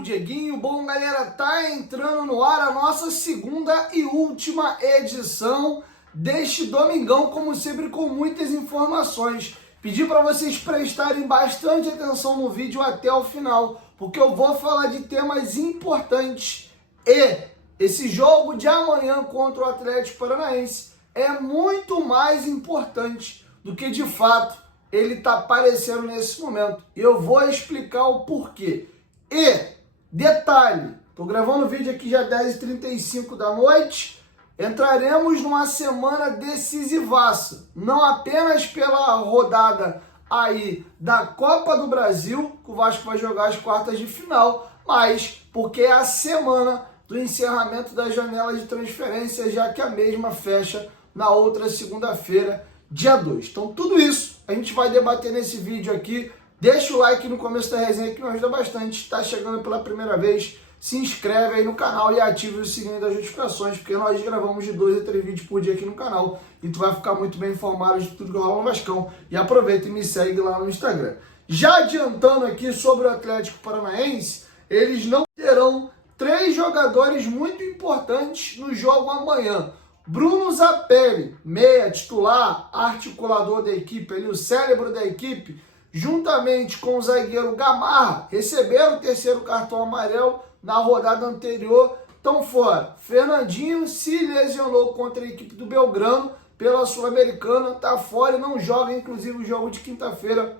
sou o Dieguinho. Bom, galera, tá entrando no ar a nossa segunda e última edição deste domingão, como sempre, com muitas informações. Pedi para vocês prestarem bastante atenção no vídeo até o final, porque eu vou falar de temas importantes e esse jogo de amanhã contra o Atlético Paranaense é muito mais importante do que de fato ele está parecendo nesse momento. E eu vou explicar o porquê. E, detalhe, estou gravando o vídeo aqui já 10h35 da noite, entraremos numa semana decisivaça, não apenas pela rodada aí da Copa do Brasil, que o Vasco vai jogar as quartas de final, mas porque é a semana do encerramento da janela de transferência, já que a mesma fecha na outra segunda-feira, dia 2. Então tudo isso a gente vai debater nesse vídeo aqui. Deixa o like no começo da resenha que me ajuda bastante. Está chegando pela primeira vez, se inscreve aí no canal e ative o sininho das notificações, porque nós gravamos de 2 a 3 vídeos por dia aqui no canal e tu vai ficar muito bem informado de tudo que rola no Vascão. E aproveita e me segue lá no Instagram. Já adiantando aqui sobre o Atlético Paranaense, eles não terão 3 jogadores muito importantes no jogo amanhã. Bruno Zapelli, meia titular, articulador da equipe, ali, o cérebro da equipe, juntamente com o zagueiro Gamarra, receberam o terceiro cartão amarelo na rodada anterior, estão fora. Fernandinho se lesionou contra a equipe do Belgrano pela Sul-Americana, está fora e não joga, inclusive, o jogo de quinta-feira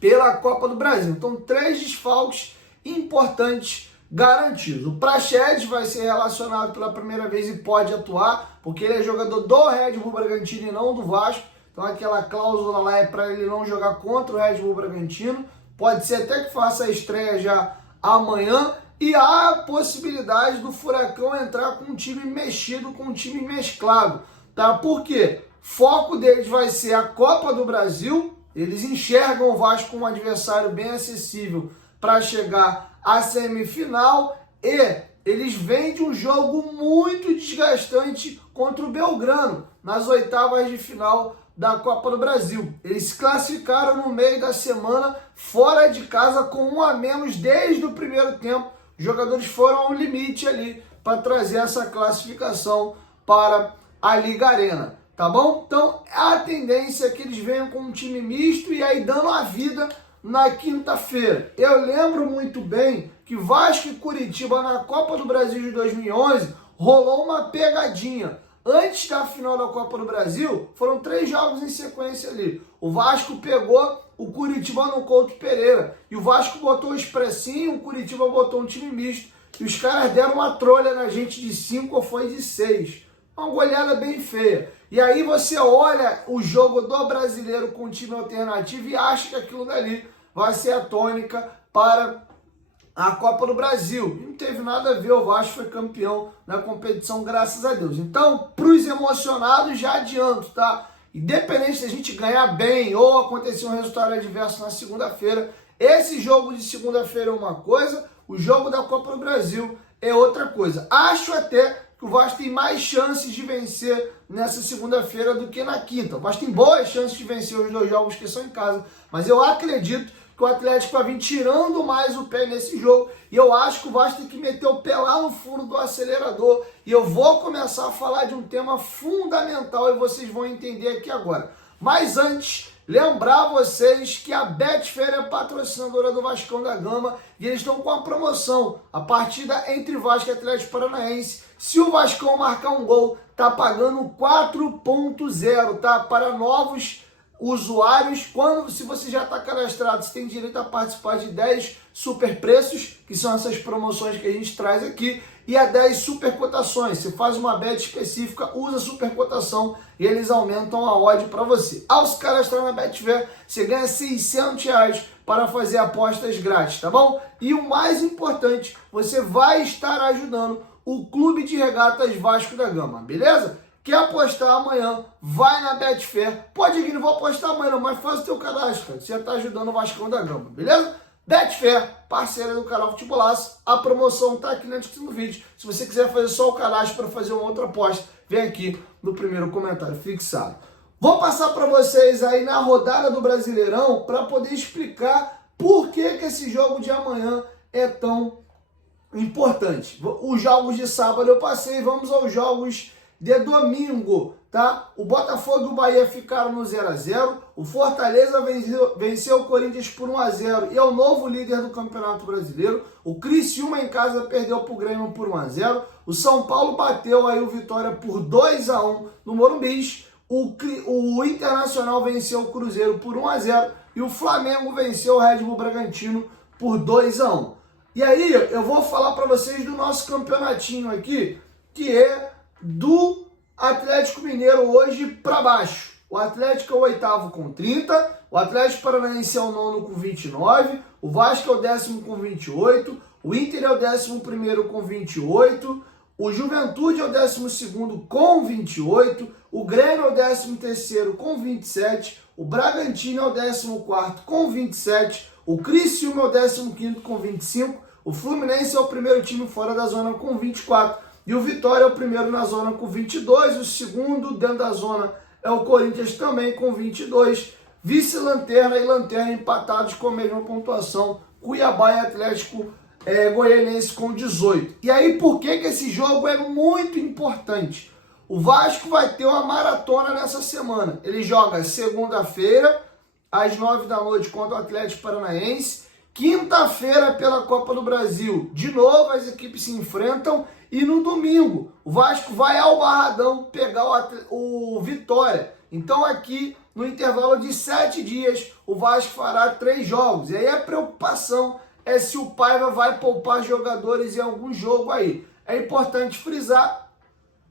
pela Copa do Brasil. Então, 3 desfalques importantes garantidos. O Praxedes vai ser relacionado pela primeira vez e pode atuar, porque ele é jogador do Red Bull Bragantino e não do Vasco. Então aquela cláusula lá é para ele não jogar contra o Red Bull Bragantino. Pode ser até que faça a estreia já amanhã. E há a possibilidade do Furacão entrar com um time mexido, com um time mesclado. Tá? Por quê? Foco deles vai ser a Copa do Brasil. Eles enxergam o Vasco como um adversário bem acessível para chegar à semifinal, e eles vêm de um jogo muito desgastante contra o Belgrano nas oitavas de final da Copa do Brasil. Eles se classificaram no meio da semana fora de casa com 1 a menos desde o primeiro tempo. Os jogadores foram ao limite ali para trazer essa classificação para a Liga Arena, tá bom? Então a tendência é que eles venham com um time misto e aí dando a vida na quinta-feira. Eu lembro muito bem que Vasco e Curitiba na Copa do Brasil de 2011 rolou uma pegadinha. Antes da final da Copa do Brasil, foram 3 jogos em sequência ali. O Vasco pegou o Curitiba no Couto Pereira e o Vasco botou o expressinho, o Curitiba botou um time misto e os caras deram uma trolha na gente de 5 ou foi de 6. Uma goleada bem feia. E aí você olha o jogo do brasileiro com um time alternativo e acha que aquilo dali vai ser a tônica para a Copa do Brasil. E não teve nada a ver, o Vasco foi campeão na competição, graças a Deus. Então, para os emocionados, já adianto, tá? Independente se a gente ganhar bem ou acontecer um resultado adverso na segunda-feira, esse jogo de segunda-feira é uma coisa, o jogo da Copa do Brasil é outra coisa. Acho até que o Vasco tem mais chances de vencer nessa segunda-feira do que na quinta. O Vasco tem boas chances de vencer os 2 jogos que são em casa, mas eu acredito que o Atlético vai vir tirando mais o pé nesse jogo, e eu acho que o Vasco tem que meter o pé lá no fundo do acelerador, e eu vou começar a falar de um tema fundamental e vocês vão entender aqui agora. Mas antes, lembrar vocês que a Betfair é patrocinadora do Vascão da Gama e eles estão com a promoção. A partida entre Vasco e Atlético Paranaense, se o Vascão marcar um gol, tá pagando 4.0, tá? Para novos usuários, se você já está cadastrado, você tem direito a participar de 10 super preços, que são essas promoções que a gente traz aqui, e a 10 super cotações. Você faz uma bet específica, usa super cotação e eles aumentam a odd para você. Ao se cadastrar na Betfair, você ganha R$600 para fazer apostas grátis, tá bom? E o mais importante, você vai estar ajudando o Clube de Regatas Vasco da Gama, beleza? Quer apostar amanhã, vai na Betfair. Pode ir, não vou apostar amanhã não, mas faz o teu cadastro, cara. Você já está ajudando o Vascão da Gama, beleza? Betfair, parceira do canal Futebolaço. A promoção está aqui na descrição do vídeo. Se você quiser fazer só o cadastro para fazer uma outra aposta, vem aqui no primeiro comentário fixado. Vou passar para vocês aí na rodada do Brasileirão para poder explicar por que esse jogo de amanhã é tão importante. Os jogos de sábado eu passei, vamos aos jogos de domingo, tá? O Botafogo e o Bahia ficaram no 0-0, o Fortaleza venceu o Corinthians por 1-0 e é o novo líder do Campeonato Brasileiro. O Criciúma em casa perdeu para o Grêmio por 1-0, o São Paulo bateu aí o Vitória por 2-1 no Morumbi, o Internacional venceu o Cruzeiro por 1-0 e o Flamengo venceu o Red Bull Bragantino por 2-1. E aí eu vou falar para vocês do nosso campeonatinho aqui, que é do Atlético Mineiro hoje para baixo. O Atlético é o oitavo com 30, o Atlético Paranaense é o nono com 29, o Vasco é o décimo com 28, o Inter é o 11º com 28, o Juventude é o 12º com 28, o Grêmio é o 13º com 27, o Bragantino é o 14º com 27, o Criciúma é o 15º com 25, o Fluminense é o primeiro time fora da zona com 24, e o Vitória é o primeiro na zona com 22, o segundo dentro da zona é o Corinthians também com 22, vice-lanterna e lanterna empatados com a mesma pontuação, Cuiabá e Atlético Goianiense com 18. E aí por que esse jogo é muito importante? O Vasco vai ter uma maratona nessa semana, ele joga segunda-feira às 9 da noite contra o Atlético Paranaense, quinta-feira pela Copa do Brasil, de novo as equipes se enfrentam e no domingo o Vasco vai ao Barradão pegar o Vitória. Então aqui no intervalo de 7 dias o Vasco fará 3 jogos. E aí a preocupação é se o Paiva vai poupar jogadores em algum jogo aí. É importante frisar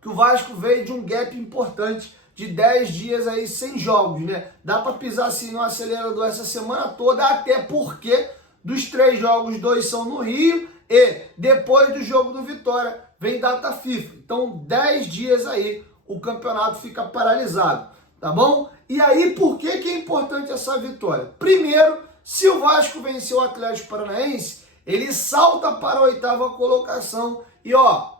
que o Vasco veio de um gap importante de 10 dias aí sem jogos, né? Dá para pisar assim no acelerador essa semana toda, até porque dos 3 jogos, 2 são no Rio e depois do jogo do Vitória vem data FIFA. Então 10 dias aí o campeonato fica paralisado, tá bom? E aí por que é importante essa vitória? Primeiro, se o Vasco vencer o Atlético Paranaense, ele salta para a 8ª colocação e ó,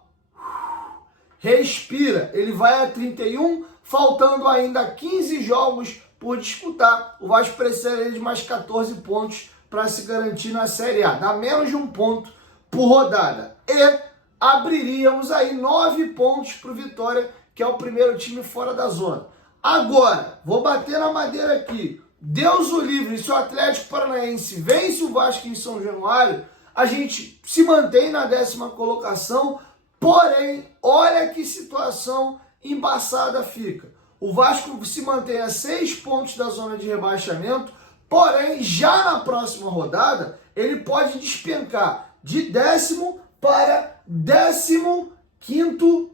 respira, ele vai a 31, faltando ainda 15 jogos por disputar. O Vasco precisa de mais 14 pontos para se garantir na Série A, dá menos de 1 ponto por rodada. E abriríamos aí 9 pontos para o Vitória, que é o primeiro time fora da zona. Agora, vou bater na madeira aqui, Deus o livre, se o Atlético Paranaense vence o Vasco em São Januário, a gente se mantém na 10ª colocação, porém, olha que situação embaçada fica. O Vasco se mantém a 6 pontos da zona de rebaixamento, porém, já na próxima rodada, ele pode despencar de 10º para 14º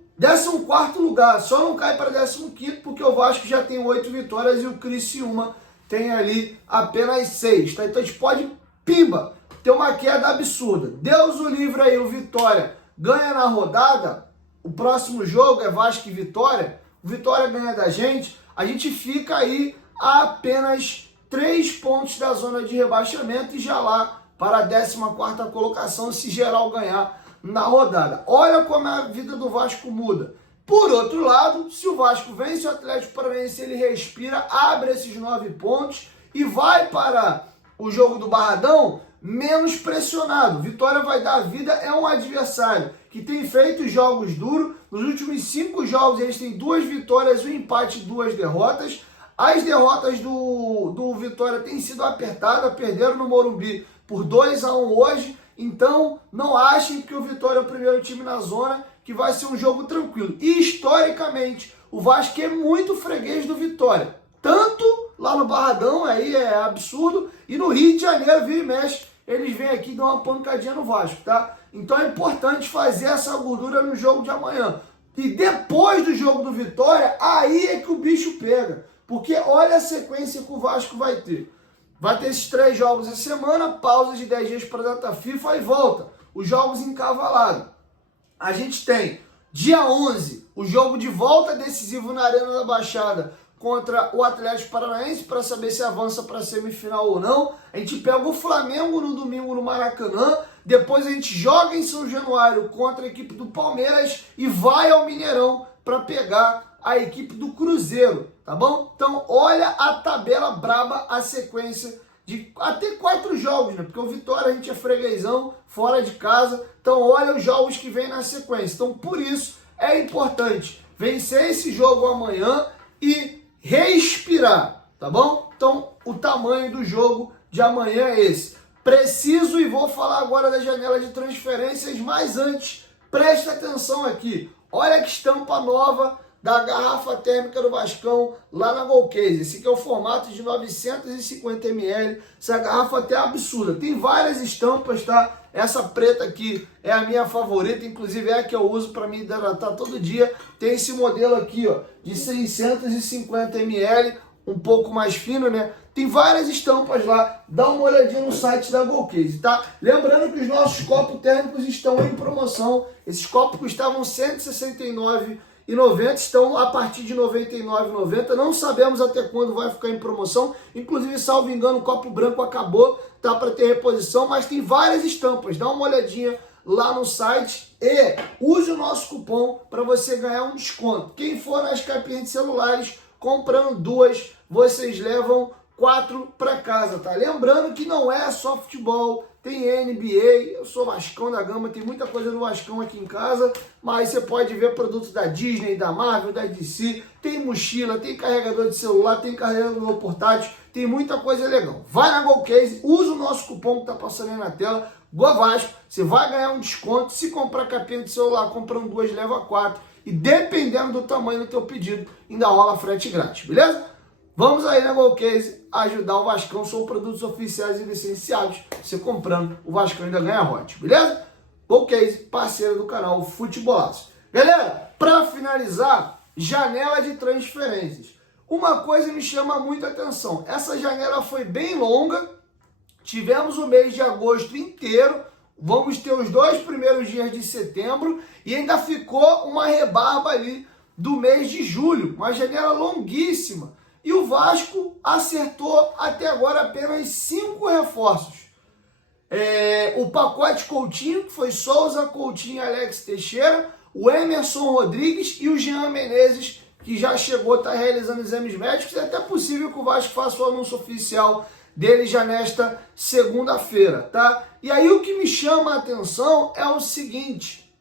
lugar. Só não cai para 15º porque o Vasco já tem 8 vitórias e o Criciúma tem ali apenas 6. Tá? Então a gente pode, pimba, ter uma queda absurda. Deus o livre aí, o Vitória ganha na rodada, o próximo jogo é Vasco e Vitória, o Vitória ganha da gente, a gente fica aí a apenas 3 pontos da zona de rebaixamento e já lá para a 14ª colocação se geral ganhar na rodada. Olha como a vida do Vasco muda. Por outro lado, se o Vasco vence o Atlético Paranaense, ele respira, abre esses 9 pontos e vai para o jogo do Barradão menos pressionado. Vitória vai dar vida, é um adversário que tem feito jogos duros. Nos últimos 5 jogos eles têm 2 vitórias, 1 empate e 2 derrotas. As derrotas do Vitória têm sido apertadas, perderam no Morumbi por 2-1 hoje. Então não achem que o Vitória é o primeiro time na zona, que vai ser um jogo tranquilo. E historicamente o Vasco é muito freguês do Vitória. Tanto lá no Barradão, aí é absurdo, e no Rio de Janeiro, vira e mexe, eles vêm aqui dar uma pancadinha no Vasco, tá? Então é importante fazer essa gordura no jogo de amanhã. E depois do jogo do Vitória, aí é que o bicho pega. Porque olha a sequência que o Vasco vai ter. Vai ter esses 3 jogos essa semana, pausa de 10 dias para a data FIFA e volta. Os jogos encavalados. A gente tem dia 11, o jogo de volta decisivo na Arena da Baixada contra o Atlético Paranaense para saber se avança para a semifinal ou não. A gente pega o Flamengo no domingo no Maracanã, depois a gente joga em São Januário contra a equipe do Palmeiras e vai ao Mineirão para pegar a equipe do Cruzeiro, tá bom? Então olha a tabela braba, a sequência de até 4 jogos, né? Porque o Vitória a gente é freguesão, fora de casa, então olha os jogos que vem na sequência. Então por isso é importante vencer esse jogo amanhã e respirar, tá bom? Então o tamanho do jogo de amanhã é esse. Preciso e vou falar agora da janela de transferências, mas antes, presta atenção aqui. Olha que estampa nova da garrafa térmica do Vascão lá na Golcase. Esse aqui é o formato de 950 ml. Essa garrafa até é absurda. Tem várias estampas, tá? Essa preta aqui é a minha favorita, inclusive é a que eu uso para me hidratar todo dia. Tem esse modelo aqui, ó, de 650 ml, um pouco mais fino, né? Tem várias estampas lá, dá uma olhadinha no site da Golcase, tá? Lembrando que os nossos copos térmicos estão em promoção. Esses copos custavam R$ 169,90, estão a partir de R$ 99,90. Não sabemos até quando vai ficar em promoção. Inclusive, salvo engano, o copo branco acabou, tá para ter reposição, mas tem várias estampas. Dá uma olhadinha lá no site e use o nosso cupom para você ganhar um desconto. Quem for nas capinhas de celulares, comprando 2, vocês levam 4 para casa, tá? Lembrando que não é só futebol, tem NBA, eu sou Vascão da Gama, tem muita coisa do Vascão aqui em casa, mas você pode ver produtos da Disney, da Marvel, da DC, tem mochila, tem carregador de celular, tem carregador portátil, tem muita coisa legal. Vai na Golcase, usa o nosso cupom que tá passando aí na tela, GOVASCO, você vai ganhar um desconto. Se comprar capinha de celular, comprando 2, leva 4, e dependendo do tamanho do teu pedido, ainda rola frete grátis, beleza? Vamos aí na Golcase ajudar o Vascão, são produtos oficiais e licenciados. Você comprando, o Vascão ainda ganha hot, beleza? Golcase, parceira do canal Futebolaço. Galera, para finalizar, janela de transferências. Uma coisa me chama muita atenção. Essa janela foi bem longa, tivemos o mês de agosto inteiro, vamos ter os 2 primeiros dias de setembro e ainda ficou uma rebarba ali do mês de julho, uma janela longuíssima. E o Vasco acertou até agora apenas 5 reforços. O pacote Coutinho, que foi Souza, Coutinho e Alex Teixeira, o Emerson Rodrigues e o Jean Menezes, que já chegou, está realizando exames médicos. É até possível que o Vasco faça o anúncio oficial dele já nesta segunda-feira, tá? E aí o que me chama a atenção é o seguinte.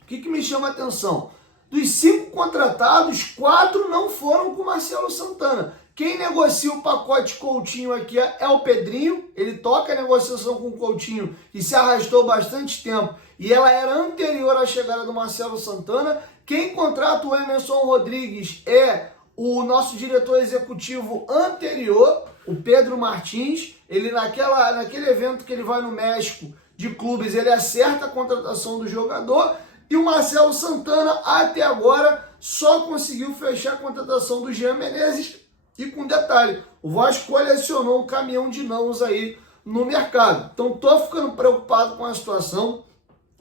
O que me chama a atenção? Dos 5 contratados, 4 não foram com o Marcelo Santana. Quem negocia o pacote Coutinho aqui é o Pedrinho. Ele toca a negociação com o Coutinho e se arrastou bastante tempo. E ela era anterior à chegada do Marcelo Santana. Quem contrata o Emerson Rodrigues é o nosso diretor executivo anterior, o Pedro Martins. Ele naquele evento que ele vai no México de clubes, ele acerta a contratação do jogador. E o Marcelo Santana, até agora, só conseguiu fechar a contratação do Jean Menezes. E com detalhe, o Vasco colecionou um caminhão de nãos aí no mercado. Então, tô ficando preocupado com a situação.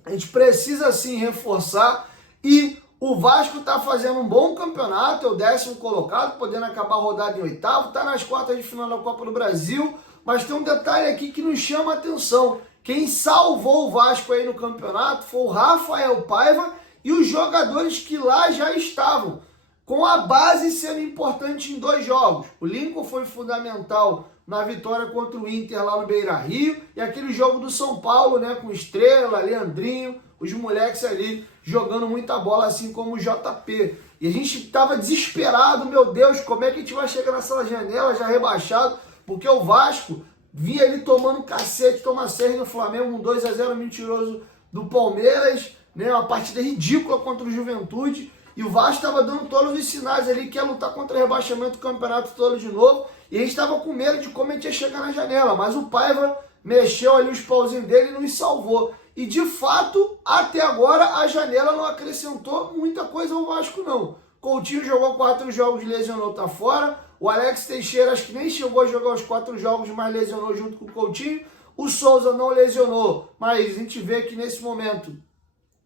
A gente precisa, sim, reforçar. E o Vasco tá fazendo um bom campeonato, é o 10º colocado, podendo acabar a rodada em 8º. Tá nas quartas de final da Copa do Brasil. Mas tem um detalhe aqui que nos chama a atenção. Quem salvou o Vasco aí no campeonato foi o Rafael Paiva e os jogadores que lá já estavam, com a base sendo importante em 2 jogos. O Lincoln foi fundamental na vitória contra o Inter lá no Beira-Rio e aquele jogo do São Paulo, né, com Estrela, Leandrinho, os moleques ali jogando muita bola, assim como o JP. E a gente estava desesperado, meu Deus, como é que a gente vai chegar nessa janela já rebaixado, porque o Vasco vinha ele tomando cacete, toma 6 no Flamengo, um 2-0 mentiroso do Palmeiras, né? Uma partida ridícula contra o Juventude. E o Vasco estava dando todos os sinais ali que ia lutar contra o rebaixamento do campeonato todo de novo. E a gente estava com medo de como a gente ia chegar na janela. Mas o Paiva mexeu ali os pauzinhos dele e nos salvou. E de fato, até agora, a janela não acrescentou muita coisa ao Vasco, não. Coutinho jogou 4 jogos, lesionou, tá fora. O Alex Teixeira acho que nem chegou a jogar os 4 jogos, mas lesionou junto com o Coutinho. O Souza não lesionou, mas a gente vê que nesse momento,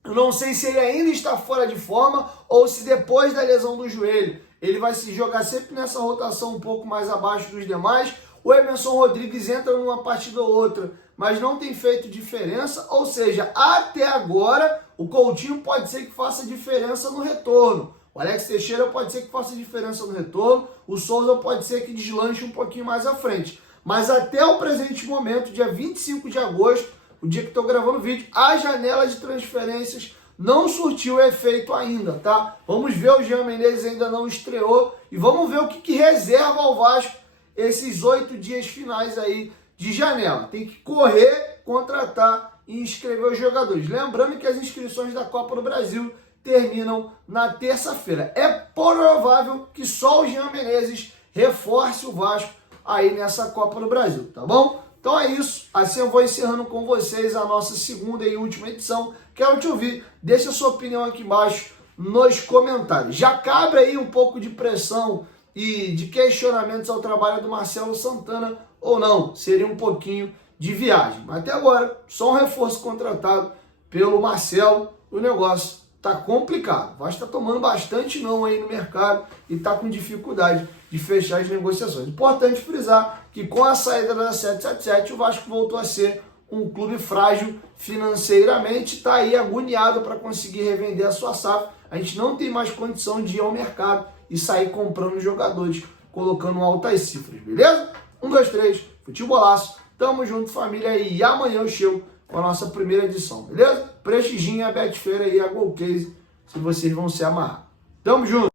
eu não sei se ele ainda está fora de forma ou se depois da lesão do joelho, ele vai se jogar sempre nessa rotação um pouco mais abaixo dos demais. O Emerson Rodrigues entra numa partida ou outra, mas não tem feito diferença. Ou seja, até agora, o Coutinho pode ser que faça diferença no retorno. O Alex Teixeira pode ser que faça diferença no retorno, o Souza pode ser que deslanche um pouquinho mais à frente. mas até o presente momento, dia 25 de agosto, o dia que estou gravando o vídeo, a janela de transferências não surtiu efeito ainda, tá? Vamos ver, o Jean Menezes ainda não estreou e vamos ver o que reserva ao Vasco esses 8 dias finais aí de janela. Tem que correr, contratar e inscrever os jogadores. Lembrando que as inscrições da Copa do Brasil terminam na terça-feira. É provável que só o Jean Menezes reforce o Vasco aí nessa Copa do Brasil, tá bom? Então é isso, assim eu vou encerrando com vocês a nossa segunda e última edição. Quero te ouvir, deixa a sua opinião aqui embaixo nos comentários. Já cabe aí um pouco de pressão e de questionamentos ao trabalho do Marcelo Santana ou não? Seria um pouquinho de viagem. Mas até agora, só um reforço contratado pelo Marcelo, o negócio tá complicado. O Vasco tá tomando bastante não aí no mercado e tá com dificuldade de fechar as negociações. Importante frisar que com a saída da 777, o Vasco voltou a ser um clube frágil financeiramente, está aí agoniado para conseguir revender a sua SAF. A gente não tem mais condição de ir ao mercado e sair comprando jogadores, colocando altas cifras, beleza? 1, 2, 3, futebolaço, tamo junto família, e amanhã eu chego com a nossa primeira edição, beleza? Prestigiem a Betfair e a Golcase, se vocês vão se amarrar. Tamo junto!